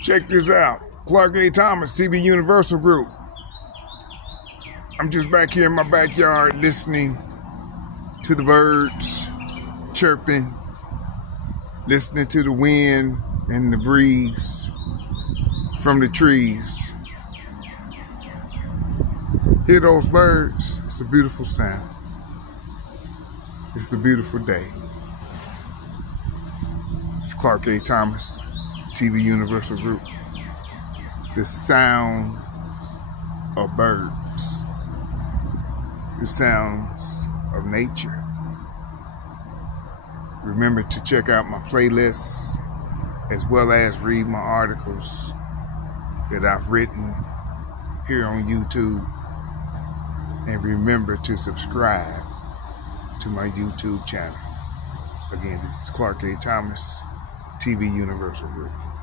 Check this out. Clark A. Thomas, TBUniversalGroup. I'm just back here in my backyard listening to the birds chirping, listening to the wind and the breeze from the trees. Hear those birds? It's a beautiful sound. It's a beautiful day. It's Clark A. Thomas, TBUniversalGroup. The sounds of birds. The sounds of nature. Remember to check out my playlists as well as read my articles that I've written here on YouTube. And remember to subscribe to my YouTube channel. Again, this is Clark A. Thomas, TBUniversalGroup.